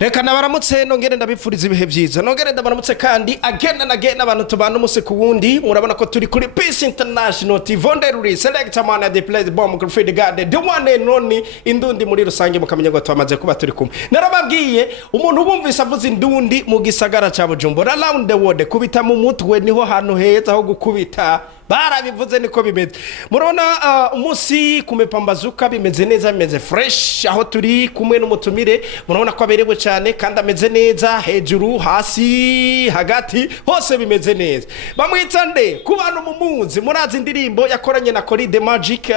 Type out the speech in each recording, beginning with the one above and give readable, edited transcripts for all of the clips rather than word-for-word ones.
Reka nabaramutse nongere ndabipfuriza ibihe byiza nongere ndabaramutse kandi again abantu tubana umunsi ku wundi murabona ko turi kuri Peace International TV Vonderuri Selector Man the Play Bomb Graffiti God the one and only indundi muri rusange mukamenya ngo twamaze kuba turi kumwe narababwiye umuntu bumvise avuze indundi mu gisagara ca Bujumbura around the world kubita mu mutwe niho hantu heza ho gukubita barabivuze niko bimeze murabona umunsi kumepambazuka bimeze neza bimeze fresh aho turi kumwe n'umutumire murabona ko aberewe cyane kandi ameze neza hejuru hasi hagati hose bimeze neza bamwita nde ku bantu mumuzi murazi indirimbo yakoranye na Collabo the Magic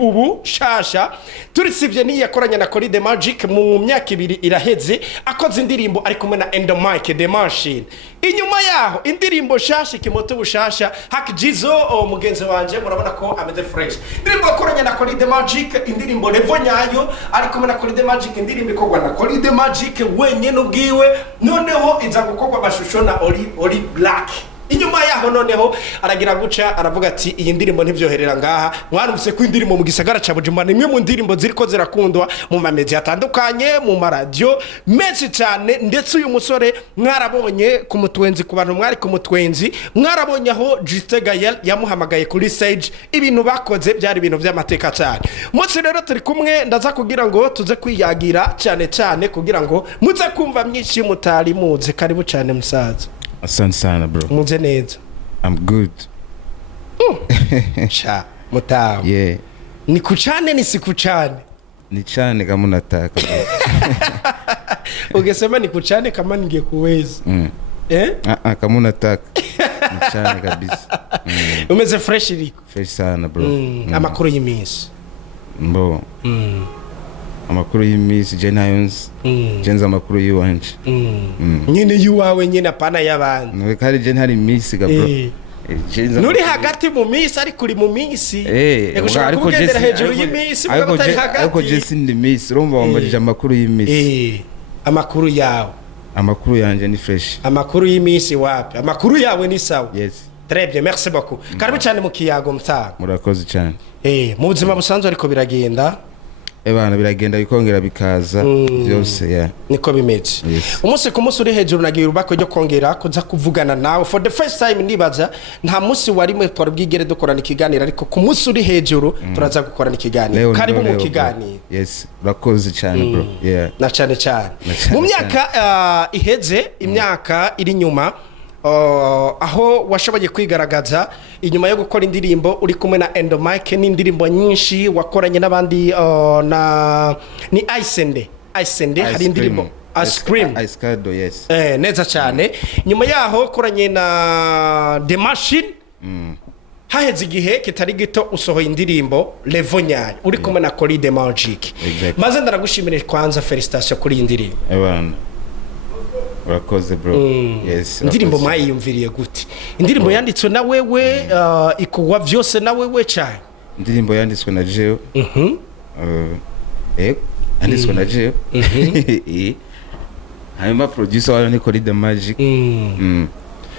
ubu shasha turi sivye ni yakoranye na Collabo the Magic mu myaka ibiri iraheze akoze indirimbo ari kumwe na Endomike the Machine inyuma yaho indirimbo shasha kimoto bushasha Hak Jeezo mugenzi wanje murabona ko ameze fresh indirimbo yakoranye na Collabo the Magic indirimbo levo nyayo ari kumwe na Collabo the Magic indirimbo ikorwa na Collabo the Magic wenyene ubwiwe noneho iza gukorwa amashusho na Oli Black inyuma yaho noneho aragira guca aravuga ati iyi ndirimbo ntivyoherera ngaha mwarumvise ko indirimbo mu gisagara ca Bujumbura nimwe mu ndirimbo ziriko zirakundwa mu mamedia atandukanye mu maradio menshi cyane ndetse uyu musore mwarabonye ku mutwenzi ku bantu mwari ku mutwenzi mwarabonye aho Juste Gael yamuhamagaye kuri stage ibintu bakoze byari ibintu by'amateka cyane munsi rero turi kumwe ndaza kugira ngo tuze kwiyagira cyane kugira ngo muze kumva myinshi mutari muze karibu cyane musaza Asante sana bro. Muje neza. I'm good. Sha mutamu. Yeah. Ni kuchane ni sikuchane. Ni chane kama unataka. Ungesema ni kuchane kama ningekuweza. Kama unataka. Ni chane kabisa. Umeze fresh liko. Fresh sana bro. Amakuru y'iminsi. Mbo. Amakuru y'imisi Jenayons jenza amakuru y'uwanje nyine yuwawe nyine apana y'abandi no kari Jenari misi ga bro nuri hagati mu misi ari kuri mu misi ariko kugendera hejuru y'imisi bwo batari hagati ariko Jesse ndi misi urumva wambajije amakuru y'imisi amakuru yawe amakuru yanje ni fresh amakuru y'imisi wapi amakuru yawe ni sawa yes très bien merci beaucoup karibu cyane mu kiyago mutanga murakoze cyane mu buzima busanzwe ariko biragenda ebana biragenda bikongera bikaza byose ya niko bimeze umunsi ku munsi uri hejuru nagiye urubako ryo kongera kuza kuvugana nawe for the first time nibaza nta munsi warimwe twarbwigere dukorana ikiganiro ariko ku munsi uri hejuru turaza gukorana ikiganiro karibu mu kiganiro yes urakoze cyane bro yeah na cyane mu myaka iheze imyaka iri nyuma aho washoboye kwigaragaza inyuma yo gukora indirimbo uri kumwe na Endomike n'indirimbo nyinshi wakoranye n'abandi ni Ice hari indirimbo Ice Cream yes neza cyane nyuma yaho koranye na The Machine haheze igihe kitari gito usohoye indirimbo levo nyayo uri kumwe na Collabo the Magic maze ndaragushimira kwanza felicitation kuri indirimbo ebana urakoze bro yes indirimbo mwayiyumviriye gute indirimbo yanditswe na wewe ikugwa vyose na wewe cyane indirimbo yanditswe na Jeo yanditswe na Jeo hanyuma producer wa Collabo the Magic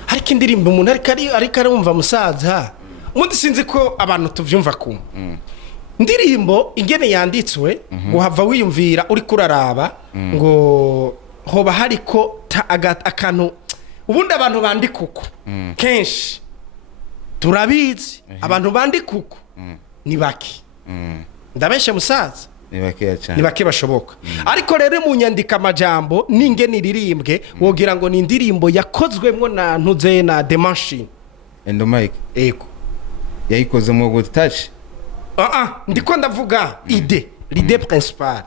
ariko indirimbo umuntu ariko arumva musaza umuntu sinzi ko abantu tuvyumva kumwe indirimbo ingene yanditswe ngo hava wiyumvira uri kuraraba ngo hoba hariko akantu ubundi abantu bandikuko kenshi turabizi abantu bandikuko ni baki ndabeshe musaza ni baki bashoboka ariko rero mu nyandika amajambo n'ingene iririmbwe wogira ngo ni indirimbo yakozwemwo na ntuze na The Machine Endomike ego yayikoze mu good touch ndiko ndavuga l'idée principale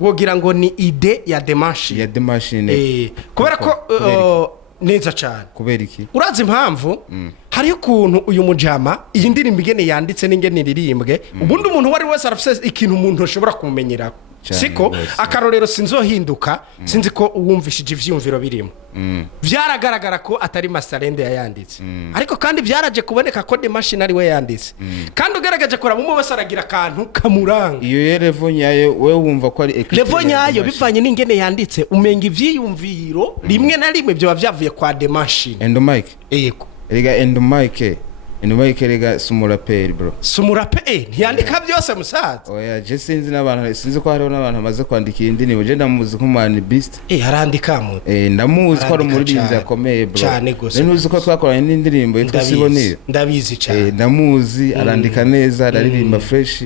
wogira ngo ni idée ya The Machine kubera ko neza cyane kubera iki urazi impamvu hari ukuntu uyu mujama iyi ndirimbo igene yanditse n'ingene iririmbwe ubundi umuntu wari wese arafise ikintu umuntu ashobora kumumenyera siko akarorero sinzohinduka sinzi ko uwumvishije ivyumviro birimo vyaragaragara ko atari Masterende yayanditse ariko kandi byaraje kuboneka ko The Machine ari we yanditse kandi ugaragaje kora mu wese aragira akantu kamuranga iyo levo nyayo we wumva ko ari levo nyayo bivanye n'ingene yanditse umenga ivyiyumviro rimwe na rimwe byo bavyavuye kwa The Machine Endomike yego erega Endomike Indumike rega sumuraperi bro. Sumurape ntiyandika byose musaza. Oya je sinzi n'abantu sinzi ko hariho n'abantu bamaze kwandika indirimbo je ndamuzi nk'umani beast. Arandika mu. Ndamuzi ko ari umuririmbyi akomeye bro. Rero uzi ko twakoranye n'indirimbo yitwa Siboneye. Ndabizi cyane. Ndamuzi arandika neza araririmba fresh.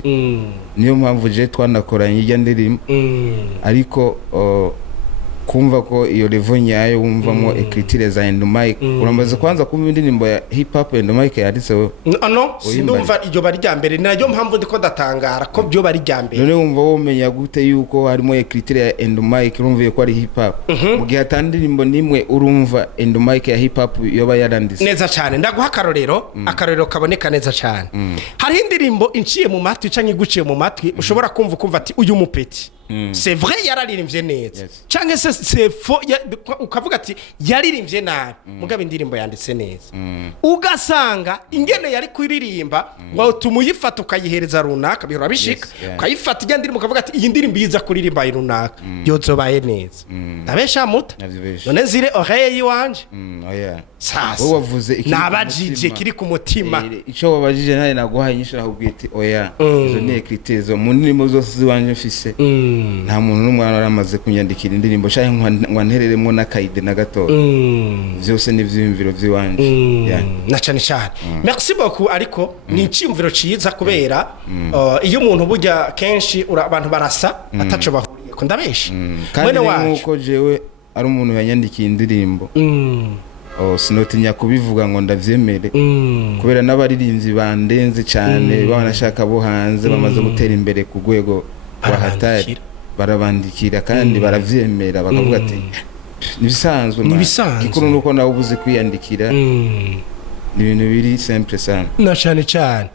Niyo mpamvu je twanakoranye ijya ndirimbo. Ariko kumva ko iyo level nyayo wumvamo ekritire za Indumike uramaze kwanza kumva indirimbo ya hip hop Indumike yanditseho no sindumva iryo bari ryambere nayo mpamvu ndiko ndatangara ko byo bari ryambere none wumva womenya gute yuko harimo ekritire ya Indumike urumviye ko ari hip hop mu gihe atandirimbo nimwe urumva Indumike ya hip hop yoba yaranditse neza cyane ndaguha akarorero kaboneka neza cyane hari indirimbo inciye mu matwi canke guciye mu matwi ushobora kumva ati uyu mupeti c'est vrai yararirimbye neza canke c'est faux ukavuga ati yaririmbye nabi mugabe indirimbo yanditse neza ugasanga ingene yari kuririmba ngo tumuyifata ukayihereza runaka bihora bishika ukayifata ijya ndirimbo ukavuga ati iyi ndirimbo yiza kuririmba runaka yozobaye neza ndabesha muta none nzire oreille yiwanje sasa wowe wavuze iki nabajije kiri ku mutima ico wabajije naye naguhaye inyisho ahubwiti oya izo ni ekritezo mu ndirimbo zose ziwanje mfise nta muntu n'umwana aramaze kunyandikira indirimbo cyangwa nkwantereremo n'akaide na gato byose ni vyimviro vyiwanje na cyane cyane merci beaucoup ariko ni icimviro ciza kubera iyo umuntu burya kenshi abantu barasa ataco bahuriye ko ndabesha mwene wacu nuko jewe ari umuntu yanyandikiye indirimbo sinotinya kubivuga ngo ndavyemere kubera n'abaririmbyi bandenze cyane banashaka bo hanze bamaze gutera imbere ku rwego bahatari barabandikira kandi baravyemera bakavuga ati nibisanzwe gikuru nuko nawe ubuze kwiyandikira ibintu biri simple sana na cyane cyane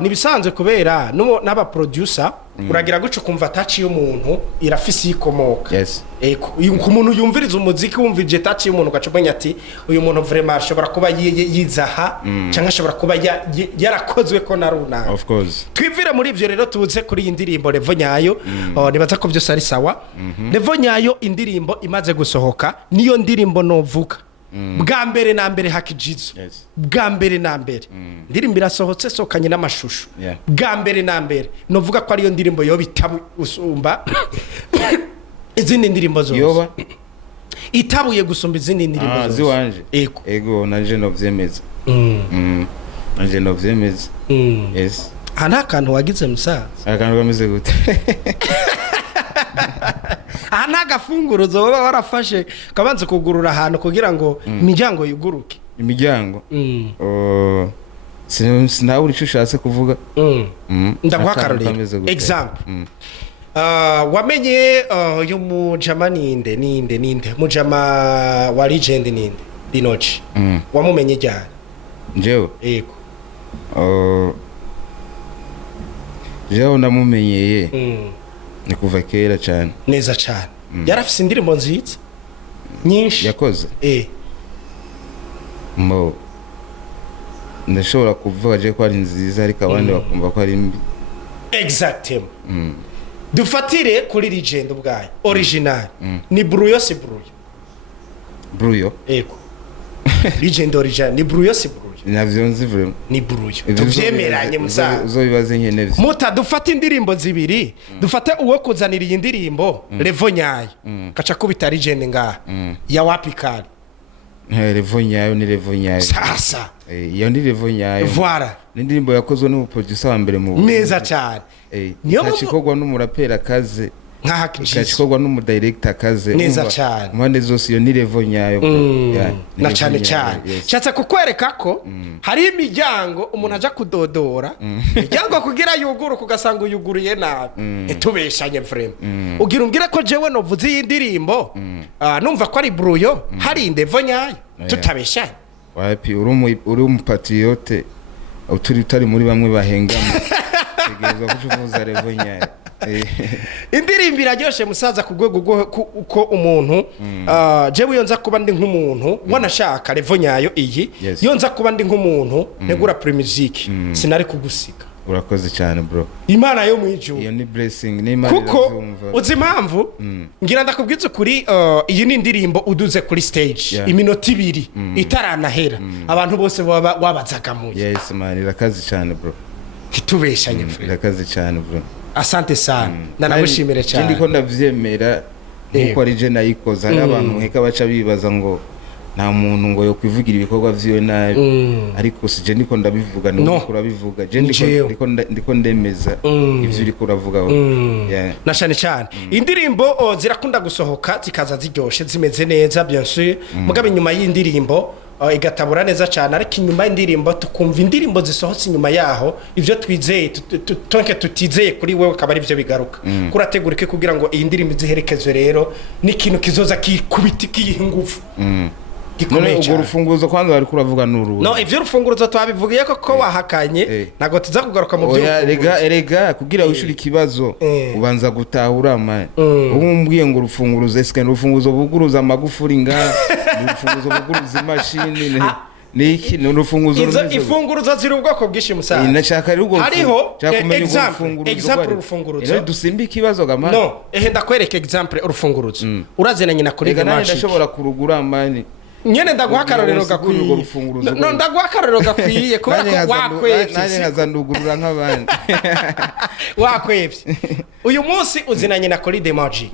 nibisanzwe kubera n'aba producer uragira guco kumva touch y'umuntu irafisi ikomoka ku muntu yumviriza umuziki wumvije touch y'umuntu gacumenya ati uyu muntu vraiment ashobora kuba yizaha cyangwa ashobora kuba yarakozwe ko na runaka of course twivira muri ivyo rero tuze kuri iyi ndirimbo level nyayo nibaza ko byose ari sawa level nyayo indirimbo imaze gusohoka niyo ndirimbo novuga bwa mbere na mbere Hak Jeezo bwa mbere na mbere ndirimbo irasohotse sokanye n'amashusho bwa mbere na mbere novuga ko ariyo ndirimbo yo bitabu usumba izindi ndirimbo zose yoba itabuye gusumba izindi ndirimbo zose ziwanje ego nanje novyemeza nanje novyemeza yes nta kantu wagize musaza akantu kameze gute nta gafunguro zoba warafashe kabanze kugurura ahantu kugira ngo imiryango yuguruke imiryango sinawe uri ushatse kuvuga ndaguha akarorero example wamenye uyu mujama ninde mujama wa legend ninde Dinochi wamumenye ryari njyewe yego jewe namumenyeye ni kuva kera cyane neza cyane yarafise indirimbo nziza nyinshi yakoze mo ndashobora kuvuga je ko ari nziza ariko abandi bakumva ko ari mbi exactement dufatire kuri legend ubwayo original ni bruyo si bruyo yego legend original ni bruyo si bruyo navyo nzivure ni bruyo tuvyemeranye musaza uzobibaze nkene muta dufata indirimbo zibiri dufate uwo kuzanira iyi ndirimbo level nyayo kaca kubita legend ngaha ya wapikali level nyayo ni level nyayo sasa iyo ndi level nyayo voilà n'indirimbo yakozwe n'umuproducer wa mbere mu neza cyane niyo kachikogwa n'umurapera kaze nka Hak Jeezo kachikogwa n'umudirector kaze neza cyane mwande zose iyo ni level nyayo na cyane cyane cyatse kukwereka ko hari imiryango umuntu aja kudodora imiryango kugira yuguru kugasanga uyuguriye nabi etubeshanye vraiment ugira umbwire ko jewe novuze iyi ndirimbo numva ko ari bruyo hari level nyayo tutabeshanye wapi uri umupatriote utari muri bamwe bahengama tegezwa kucuvuza level nyayo indirimbo iraryoshe musaza ku rwego uko umuntu jewe yonza kuba ndi nk'umuntu wanashaka level nyayo iyi yonza kuba ndi nk'umuntu negura pre music sinari kugusiga urakoze cyane bro. Imana yo mwijuru iyo ni blessing ni Imana kuko iravyumva. uzi impamvu ngira ndakubwiza kuri iyi ni indirimbo uduze kuri stage iminota 2 itaranahera abantu bose wabazagamuye. Yes man, irakaze cyane bro. Kitubeshanye bro. Irakaze cyane bro. Asante sana nanagushimire cyane. Ndiko ndavyemera nkuko ari je nayikoza abantu heka baca bibaza ngo nta muntu ngo yo kwivugira ibikorwa vyiwe nabi ariko sije ndiko ndabivuga no kurabivuga je ndiko ndemeza ivyo uriko uravugaho. Nashane cyane indirimbo zirakunda gusohoka zikaza ziryoshe zimeze neza bien sûr mugabe nyuma y'indirimbo igatabura neza cyane ariko inyuma y'indirimbo tukumva indirimbo zisohotse inyuma yaho ivyo twizeye tonke tutizeye kuri wewe kabari ivyo bigaruka kurategurike kugira ngo iyi ndirimbo ziherekezwe rero n'ikintu kizoza kikubiti kihingufu Ubwo rufunguzo kwanza bari kuravuga n'uruwe. No ivyo rufunguzo twabivugiye ko wahakanye nago tuza kugaruka mu byo. Erega kugira wishura ikibazo ubanza gutahura amane. Ubumbwiye ngo rufunguzo eske rufunguzo buguruza amagufuri nga rufunguzo buguruza imashini niki n'urufunguzo izo ifunguruzo ziri ubwoko bwinshi musaza. Nashaka ari ubwo hariho example urufunguruzo. Rero dusimba ikibazo gamane. No ndakwereka example urufunguruzo. Urazenanye na kuri Magic. Ndashobora kurugura amane. Nyene ndaguha akarorero gakwiye. No ndaguha akarorero gakwiye kubera ko wakwevye. Nanye nkazandugurura nk'abandi. Wakwevye. Uyu munsi uzinanye na kuri Magic.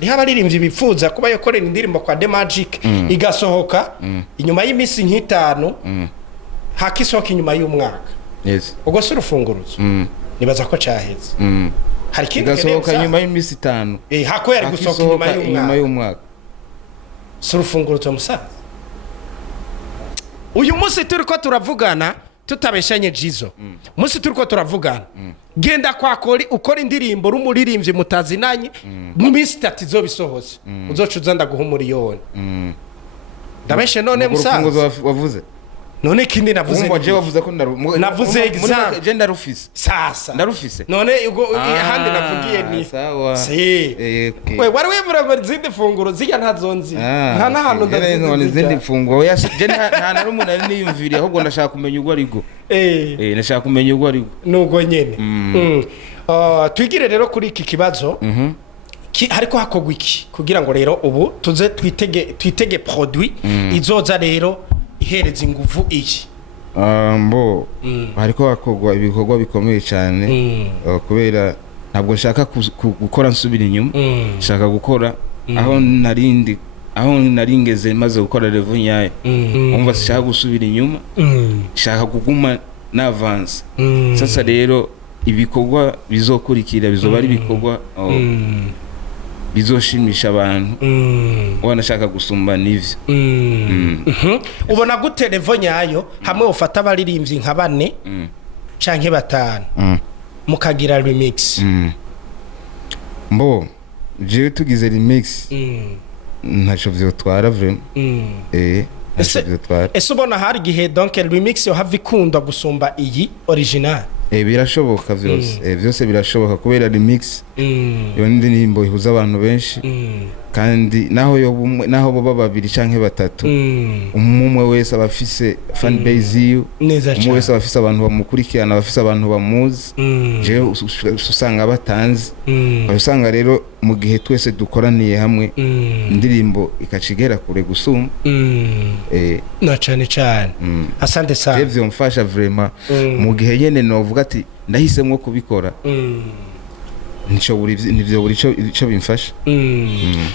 Riha abaririmbyi bifuza kuba yokorera indirimbo kwa Magic igasohoka inyuma y'imisi nk'itanu hakisohoka inyuma y'umwaka. Yes. Ubwo se urufunguruzo. Nibaza ko cyaheze. Hari kindi igasohoka nyuma y'imisi 5. Hako yari gusohoka inyuma y'umwaka. Urufunguruzo musaza. Uyu munsi turiko turavugana tutabeshanye Jeezo. Munsi turiko turavugana. Genda kwa Koli ukora indirimbo rumuririmbye mutazinanye mu minsi 3 zobisohoze. Uzocuza ndaguha miliyoni. Ndabeshe none musaza. Wavuze. None kindi navuze. Umva je wavuze ko navuze example. Je ndarufise. Sasa. Ndarufise. None ugo handi navugiye ni. Sawa. Si. We wari wemura zindi funguro ziya ntazonzi. Nta nahantu ndazizi. Zindi funguro. Je nta na rumuntu ari niyumviriye ahubwo ndashaka kumenya ugo arigo. Ndashaka kumenya ugo arigo. Nugo nyene. Twigire rero kuri iki kibazo. Hariko hakogwa iki kugira ngo rero ubu tuze twitege produit izoza rero ihereza ingufu iki. Mbo hariko hakogwa ibikorwa bikomeye cyane kubera ntabwo nshaka gukora nsubira inyuma nshaka gukora aho naringeze maze gukora level nyayo umva sishaka gusubira inyuma nshaka kuguma na avance sasa rero ibikorwa bizokurikira bizoba ari ibikorwa bizoshimisha abantu wanashaka gusumba nivyo. Ubona gute level nyayo hamwe ufata abaririmbyi nka 4 canke 5 mukagira remix. Mbo je tugize remix ntacho vyotwara vraiment. Ntacho vyotwara. Ese ubona hari gihe donc remix yo have ikunda gusumba iyi original? Birashoboka vyose. Vyose birashoboka kubera remix yo ndirimbo ihuza abantu benshi kandi naho bo babiri canke batatu umwe wese abafise fan base yiwe umwe wese abafise abantu bamukurikirana abafise abantu bamuzi je usanga batanzi usanga rero mu gihe twese dukoraniye hamwe indirimbo ikacigera kure gusumba na cyane cyane. Asante sana. Ivyo mfasha vraiment mu gihe yene novuga ati ndahisemwe kubikora nivyo buri cyo bimfasha.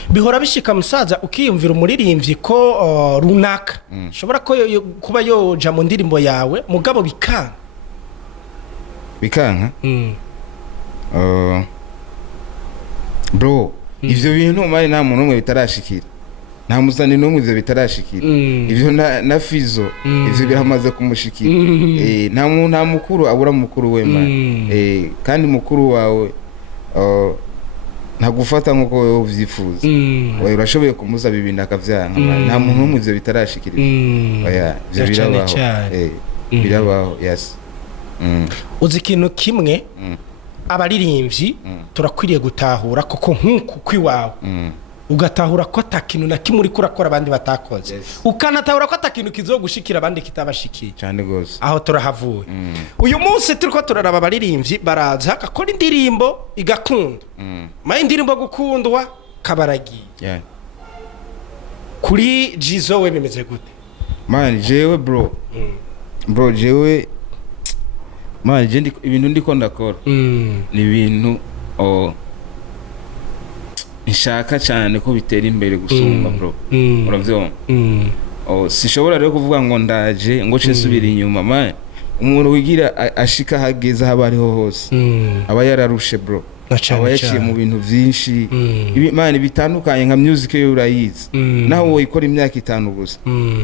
Bihora bishika musaza ukiyumvira umuririmbyi ko runaka shobora ko kuba yoja mu ndirimbo yawe mugabo bikanka bro ivyo bintu mari nta muntu umwe bitarashikira nta musani n'umwe ivyo bitarashikira ivyo na Fizo ivyo biramaze kumushikira nta mukuru abura mukuru we man kandi mukuru wawe ntagufata nkuko wowe uvyifuza wowe urashoboye kumuza bibinda akavyanka nta muntu umwe ivyo bitarashikira oya ivyo birabaho birabaho. Yes. Uzi ikintu kimwe abaririmbyi turakwiriye gutahura koko nkuko kwiwawe ugatahura ko atakintu na kimwe uri kurakora abandi batakoze ukanatahura ko atakintu kizogushikira abandi kitabashikiye cyane gose aho turahavuye uyu munsi turiko turaraba abaririmbyi baraza akakora indirimbo igakunda maye indirimbo gukundwa kabaragiye kuri Jeezo we bimeze gute man jewe bro jewe man je ibintu ndiko ndakora ni ibintu nshaka cyane ko bitera imbere gusumba bro uravyo sishobora rero kuvuga ngo ndaje ngo nsubira inyuma man umuntu wigira ashika hageza haba ariho hose aba yararushe bro aba yaciye mu bintu vyinshi imana bitandukanye nka music yo urayizi naho woyikora imyaka 5 gusa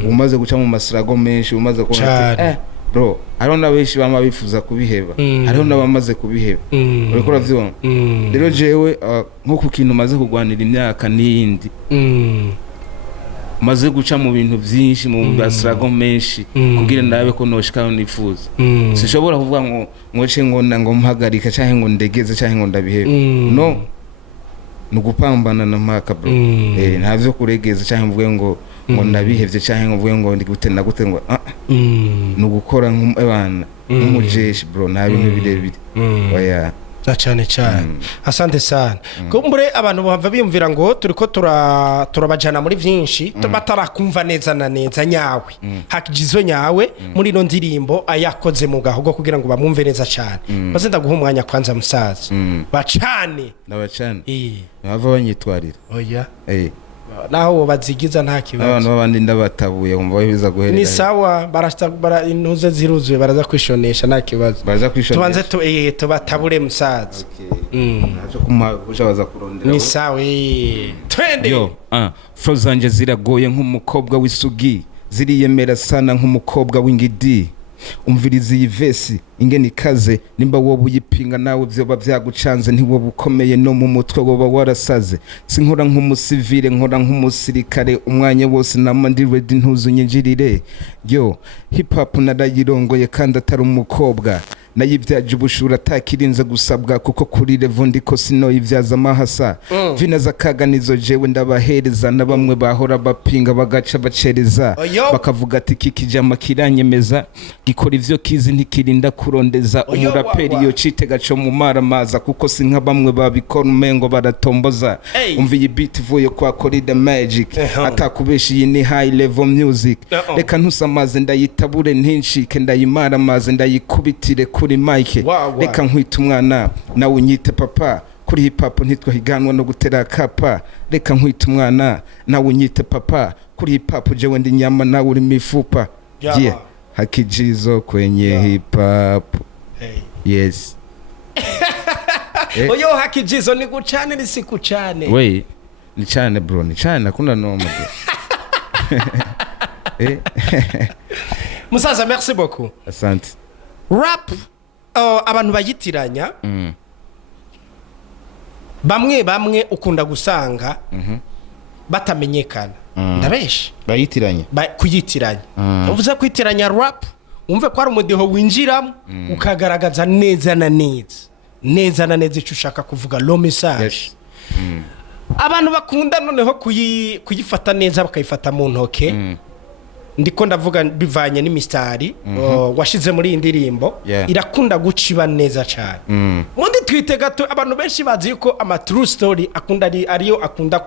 umaze guca mu masirago menshi umaze kubona bro hariho n'abenshi bama bifuza kubiheba hariho n'abamaze kubiheba uriko uravyona rero jewe nko ku kintu maze kugwanira imyaka n'iyindi maze guca mu bintu vyinshi mu basirago menshi kugira ndabe ko noshikaho nifuza sishobora kuvuga ngo ngoce ngo mpagarika canke ngo ndegeze canke ngo ndabiheba no nugupambana na maka bro ntavyo kuregeza canke mvuge ngo ndabihevye canke ngo mvuge ngo ndigute na gute ngo nugukora nk'abana nk'umujeshi bro nta bintu birebire oya cyane asante sana kumbure abantu bava biyumvira ngo turiko turabajana muri vyinshi batarakumva neza na neza nyawe Hak Jeezo nyawe muri no ndirimbo ayakoze mu gahogo kugira ngo bamwumve neza cyane baze ndaguha umwanya kwanza musaza bacane bava banyitwarira oya naho bazigiza nta kibazo abantu babandi ndabatabuye umva biza guherera ni sawa barashtabara intuze ziruzuye baraza kwishonesha nta kibazo tubanze tubatabure musaza naje kumabuja baza kurondera ni sawa twende yo flow zanje ziragoye nk'umukobwa w'isugi ziriyemera sana nk'umukobwa w'ingidi umvirizi yivesi ingeni kaze nimba wowe uyipinga nawe vyoba vyagucanze ntiwo bukomeye no mu mutwe woba warasaze sinkora nk'umusivile nkora nk'umusirikare umwanya wose nama ndi ready ntuzunyinjirire yo hip hop narayirongoye kandi atari umukobwa nayibyaje ubushura takirinze gusabwa kuko kuri level ndiko sino ivyaza mahasa vinaza kaganizo jewe ndabahereza na bamwe bahora bapinga bagaca bacereza bakavuga ati kikijama kiranyemeza gikora ivyo kizi ntikirinda kurondeza umuraperi yo citega cyo mu maramaza kuko sinka bamwe babikora umengo baratomboza umviye beat vuye kwa Collabo magic atakubeshi iyi ni high level music reka ntusamaze ndayitabure ntinshike ndayimaramaze ndayikubitire kuri mike reka nkwita umwana nawe unyite papa kuri hip hop ntitwahiganwa no gutera kapa reka nkwita umwana nawe unyite papa kuri hip hop jewe ndi nyama nawe uri mifupa Hak Jeezo kwenye hip hop yes oyo Hak Jeezo ni gucane ni sikucane we ni cyane bro ni cyane akunda no mu musaza merci beaucoup asante rap abantu bayitiranya bamwe ukunda gusanga batamenyekana ndabeshe bayitiranya kuyitiranya uvuze kwitiranya rap umve ko ari umudiho winjiramo ukagaragaza neza na neza icyo ushaka kuvuga lo message abantu bakunda noneho kuyifata neza bakayifata mu ntoke ndiko ndavuga bivanye n'imistari washize muri indirimbo irakunda guciba neza cyane mundi twite gato abantu benshi bazi yuko ama true story akunda ariyo akunda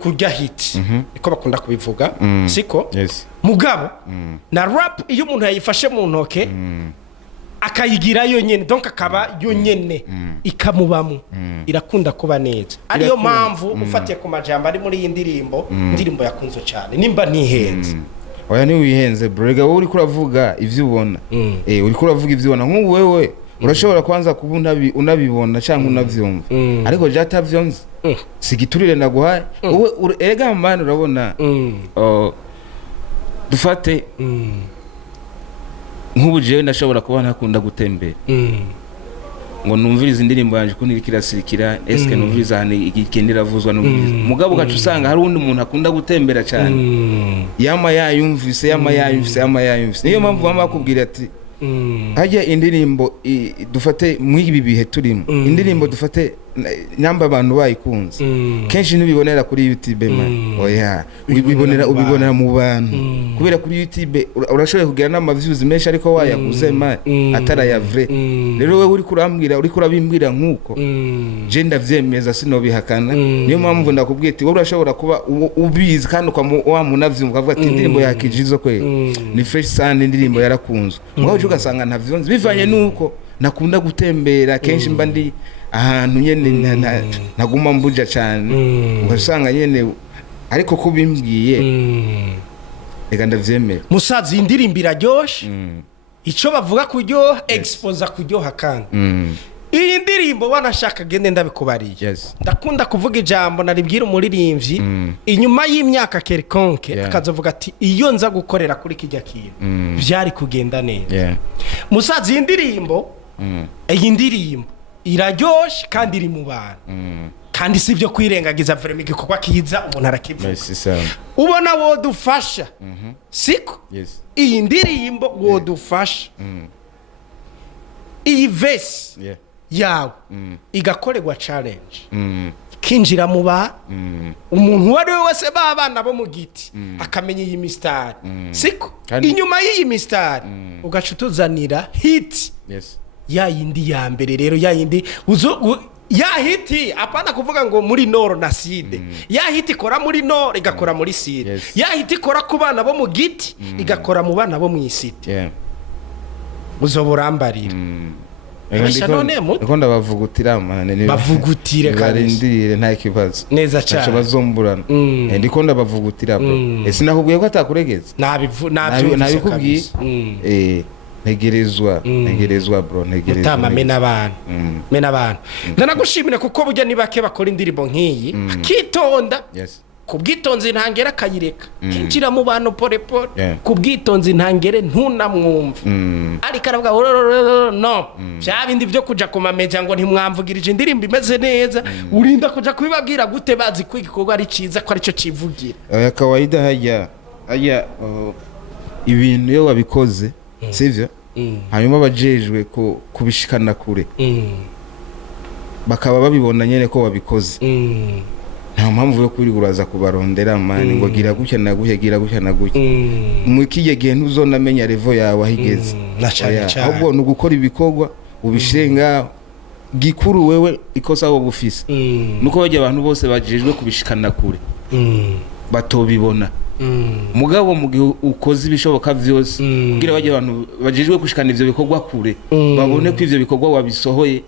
kujya hit iko bakunda kubivuga siko mugabo na rap iyo umuntu yayifashe mu ntoke akayigira yonyene donc akaba yonyene ikamubamo irakunda kuba neza ariyo mpamvu ufatiye ku majambo ari muri indirimbo yakunze cyane nimba nihenze oya ni wihenze brega wowe uri kuravuga ivyo ubona uri kuravuga ivyo ubona nk'ubu wewe urashobora kwanza kuba unabibona cyangwa unavyumva ariko je atavyonze sigiturire naguhaye wowe erega mwana urabona dufate nk'ubu jewe ndashobora kuba ntakunda gutembera ngo numvirize indirimbo yanje ko nirikirasirikira eske numviriza hane igendera vuzwa numviriza mugabo gacu usanga hari undi muntu akunda gutembera cyane yama yayumvise niyo mpamvu bama bakubwira ati hajya indirimbo dufate mw'ibi bihe turimo indirimbo dufate namba abantu bayikunze kenshi ntibibonera kuri YouTube man oya ubibonera mu bantu kubera kuri YouTube urashoboye kugira n'ama views menshi ariko wayaguze man ataraya vrai rero wewe uri kurabimbwira nkuko je ndavyemeza sinobihakana niyo mpamvu ndakubwiye ati wowe urashobora kuba ubizi kandi wa munavyo ukavuga ati indirimbo ya Hak Jeezo kwe ni fresh sana indirimbo yarakunzwe mwaho ugasanga ntavyonze bivanye nuko nakunda gutembera kenshi mba ndi ahantu nyene naguma mbuja cyane ugasanga nyene ariko kubimbwiye reka ndavyemera musazi indirimbo iraryoshe ico bavuga kuryoha expose kuryoha kandi iyi ndirimbo wanashaka gende ndabikubariye ndakunda kuvuga ijambo naribwira umuririmbyi inyuma y'imyaka kelkonke akazovuga ati iyo nza gukorera kuri kijya kintu byari kugenda neza musazi iyi ndirimbo iraryoshe kandi iri mu bantu kandi sivyo kwirengagiza vreme igikorwa kiza umuntu arakivuga ubona wodufasha siko iyi ndirimbo wodufasha iyi verse yawe igakorerwa challenge kinjira mu ba umuntu wari wese babana bo mu giti akamenya iyi mistari siko inyuma y'iyi mistari ugacutuzanira hit ya yindi ya mbere rero ya yindi ya hiti apana kuvuga ngo muri noro na side ya hiti ikora muri noro igakora muri side ya hiti ikora ku bana bo mu giti igakora mu bana bo mu isite uzoburambarira Ndiko ndabavugutira mane bavugutire barindire nta kibazo neza cyane acho bazomburana ndiko ndabavugutira bro sinakubwiye ko atakuregeza nabikubwiye ntegerezwa bro utama mena abantu ndanagushimira kuko burya ni bake bakora indirimbo nk'iyi akitonda kubwitonzi ntangere akayireka kinjira mu bantu pole kubwitonzi ntangere ntunamwumva ariko aravuga no byabindi byo kuja kumameja ngo ntimwamvugirije indirimbo imeze neza urinda kuja kubibabwira gute bazi ko igikorwa ari ciza ko arico civugira kawaida haya ibintu yo wabikoze sivyo hanyuma bajejwe ko kubishikana kure bakaba babibona nyene ko wabikoze nta mpamvu yo kuri uraza kubarondera mani ngo gira gutya na gutya mu kigihe ntuzonamenya level yawe ahigeze ahubwo no gukora ibikorwa ubishenga gikuru wewe ikosa wo bufise nuko bajya abantu bose bajejwe kubishikana kure batobibona mugabo mu gihe ukoze ibishoboka vyose kugira bajya abantu bajejwe kushikana ivyo bikorwa kure babone ko ivyo bikorwa wabisohoye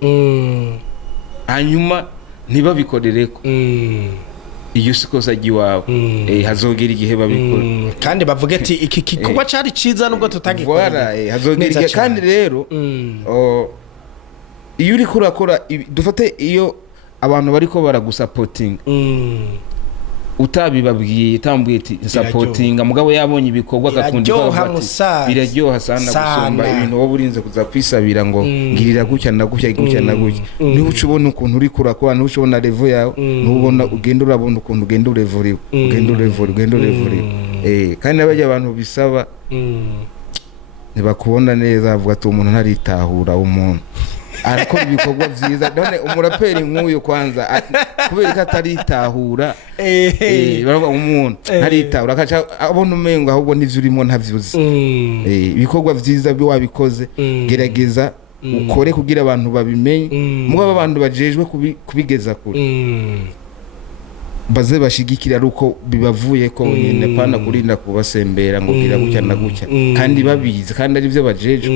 hanyuma ntibabikorereko iyo sikosa giwawe hazogera igihe babikora kandi bavuga ati iki kikorwa cari ciza nubwo tutagikorera hazogera igihe kandi rero iyo uri kurakora dufate iyo abantu bariko baragusapotinga utabibabwiye tambwiye ati supportinga mugabo yabonye ibikorwa gakundika biraryoha sana gusumba ibintu wo burinze kuza kwisabira ngo ngirira gutya na gutya niba ucubona ukuntu uri kurakora niba ucubona level yawe nubona ugenda urabona ukuntu ugenda urevuriwe kandi abajya abantu bisaba ntibakubona neza avuga ati umuntu ntaritahura umuntu arakora ibikorwa vyiza none umuraperi nk'uyu kwanza kubera ko ataritahura baravuga umuntu ntaritahura akaca abona umengo ahubwo n'ivyo urimo ntavyuzi ibikorwa vyiza wabikoze gerageza ukore kugira abantu babimenye mugabo abantu bajejwe kubigeza kure baze bashigikira ruko bibavuye ko nyine pana kurinda kubasembera ngo gira gutya na gutya kandi babizi kandi ari byo bajeje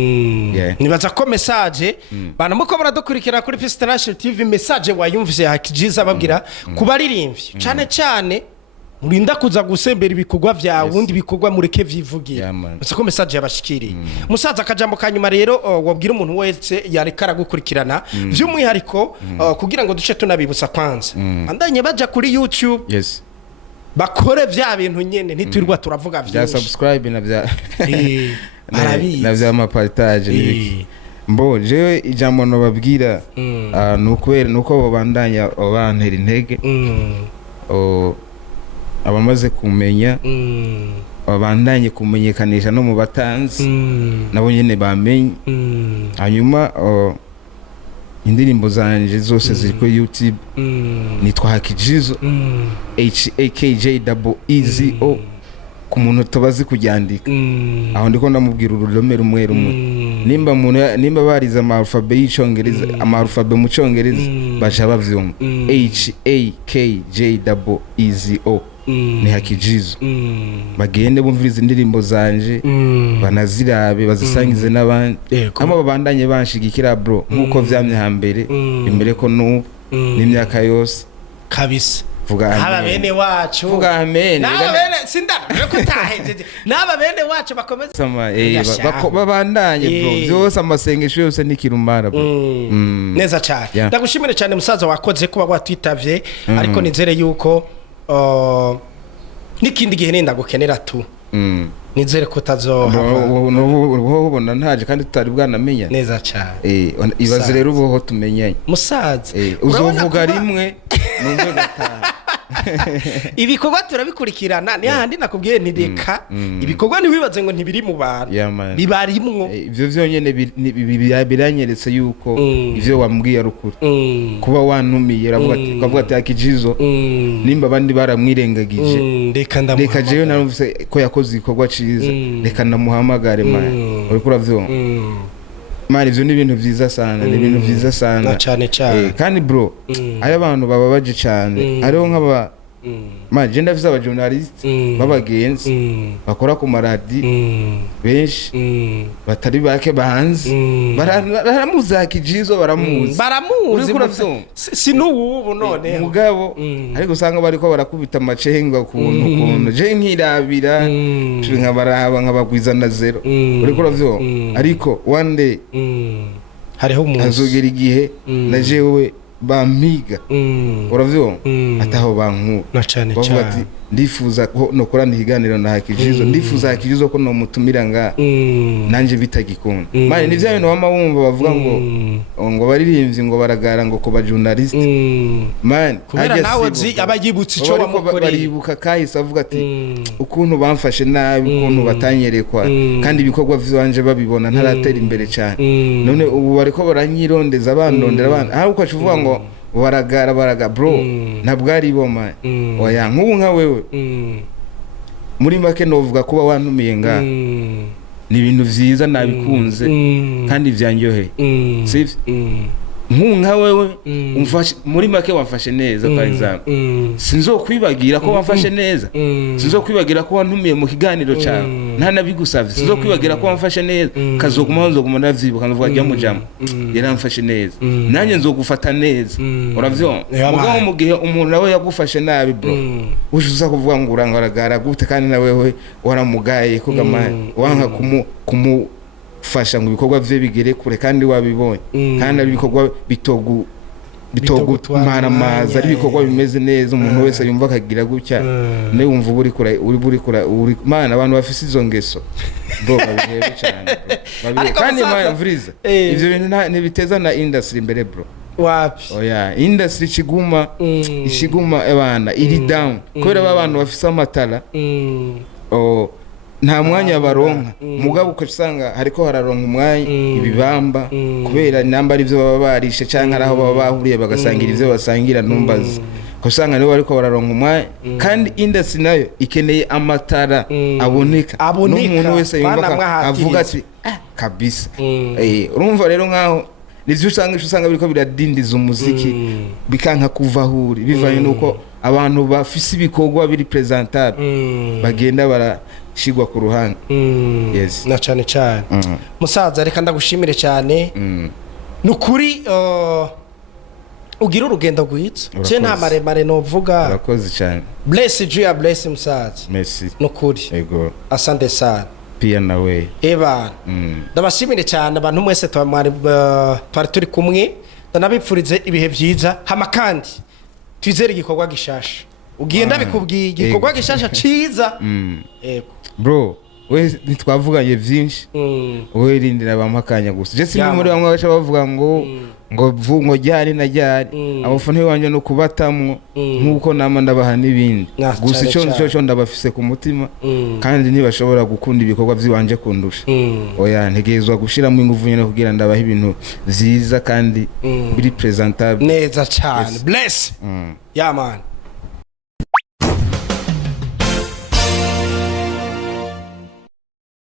nibaza ko message bana muko baradukurikira kuri Peace International TV message wayumvise Hak Jeezo ababwira kubaririmvye cyane murinda kuza gusembera ibikorwa vya wundi bikorwa mureke vyivugira ko message yabashikiriye musaza akajambo kanyuma rero wabwira umuntu wese yarekara gukurikirana by'umwihariko kugira ngo duce tunabibutsa kwanza andanye baja kuri YouTube bakore vya bintu nyene ntitwirwa turavuga vya subscribe na vya na vya mapartage n'ibiki mbo jewe ijambo no babwira nuko babandanya abantera intege abamaze kumenya abandanye kumenyekanisha no mu batanzi nabo nyene bamenye hanyuma indirimbo zanje zose ziri kuri YouTube nitwa Hak Jeezo HAKJEEZO ku muntu tubazi kuryandika aho ndiko ndamubwira ururome rumwe nimba barize amarufabe y'icyongereza amarufabe mu cyongereza baje bavyumva HAKJEEZO ni Hak Jeezo bagende bumviriza indirimbo zanje banazirabe bazisangize n'abandi ama babandanye banshigikira bro nkuko vyamye hambere imbere ko n'imyaka yose kabisa aba bene wacu vuga amen bene sindana ko tahejeje n'aba bene wacu bakomeza babandanye bro byose amasengesho yose nikirumara bro neza cyane ndagushimire cyane musaza wakoze kuba watwitavye ariko nizere yuko nikindi gihe nenda gukenera tu nizere ko ubona ntaje kandi tutari bwanamenya neza cyane ibaze rero uboho tumenyanye musaza uzovuga rimwe numve gataha ibikorwa turabikurikirana ni handi nakubwiye ntireka ibikorwa ntiwibaze ngo ntibiri mu bantu bibarimwo ivyo vyonyene biranyeretse yuko ivyo wambwiye arukuri kuba wantumiye ravuga ati Hak Jeezo nimba abandi baramwirengagije reka jewe narumvise ko yakoze igikorwa ciza reka namuhamagare man uri kuravyo man ivyo ni ibintu vyiza sana ni ibintu vyiza sana cyane kandi bro aya abantu bababaje cyane ariho nk'aba maje ndafise aba journalist babagenzi bakora ku maradi benshi batari bake bahanze baramuzi Hak Jeezo baramuzi si n'ubu none mugabo ariko usanga bariko barakubita amacenga kuntu je nkirabira nkabaraba nkabagwiza na zero uriko uravyo ariko one day hariho umuntu azogera igihe na jewe bampiga uravyo ataho banku bavuga ati ndifuza ko nokora ndihiganiro na Hak Jeezo ndifuza Hak Jeezo ko no mutumira nga nanje bitagikunda mane ni vya bintu wumva bavuga ngo baririmbyi ngo baragara ngo ko ba journalist man kubera nawe abagibutse ico bamukoreye baribuka kahise avuga ati ukuntu bamfashe nabi ukuntu batanyerekwa kandi ibikorwa vyanje babibona ntaratera imbere cyane none ubu bariko baranyirondeza bandondera abana aho uko acuvuga ngo baraga bro ntabwo ari bo man oya nk'ubu nka wewe muri make novuga kuba wantumiye nga ni ibintu vyiza nabikunze kandi vyanyoheye sivyo nka wewe umfashe muri make wamfashe neza par exemple sinzokwibagira ko wamfashe neza sinzokwibagira ko wantumiye mu kiganiro cyawe nta nabigusavye sinzokwibagira ko wamfashe neza kazoguma nzoguma navyibuka nvuga ajya mujama yaramfashe neza nanye nzogufata neza uravyo mugabo mu gihe umuntu nawe yagufashe nabi bro ushuza kuvuga ngo urangaragara gute kandi nawe waramugaye ko gamani wanka fasha ngo ibikorwa vye bigere kure kandi wabibonye kandi ari ibikorwa bitogumaramaza ari ibikorwa bimeze neza umuntu wese yumva akagira gutya ne wumva uri kure mana abantu bafise izo ngeso bro babihebe cyane kandi mana mvuriza ivyo bintu ntibiteza na industry imbere bro wapi oya industry ishiguma abana iri down kubera abantu bafise amatara nta mwanya baronka mugabo ukasanga hariko hararonka umwanya ibibamba kubera namba ari byo baba barishe cyangwa araho baba bahuriye bagasangira ivyo basangira numbazi kusanga nibo ariko bararonka umwanya kandi industry nayo ikeneye amatara aboneka n'umuntu wese yumva avuga ati kabisa urumva rero nkaho nivyo usanga biriko biradindiza umuziki bikanka kuva huri bivanye nuko abantu bafise ibikorwa biri presentable bagenda barashigwa ku ruhande yes na cyane musaza reka ndagushimire cyane nukuri ugira urugendo rwitse cye nta maremare novuga urakoze cyane bless you bless musaza merci nukuri ego asante sana pia nawe eba ndabashimire cyane abantu mwese twari turi kumwe ndanabipfurize ibihe byiza hama kandi twizere igikorwa gishasha ugenda bikubwiye igikorwa gishasha ciza bro we ntitwavuganye vyinshi we rindira bamakanya gusa je simwe muri bamwe bacha bavuga ngo ryari na ryari abafana banje no kubatamwo nkuko nama ndabaha n'ibindi gusa ico ndabafise ku mutima kandi ntibashobora gukunda ibikorwa vy'iwanje kundusha oya ntegezwa gushiramo ingufu nyene kugira ndabaha ibintu vyiza kandi biri presentable neza cyane bless yeah man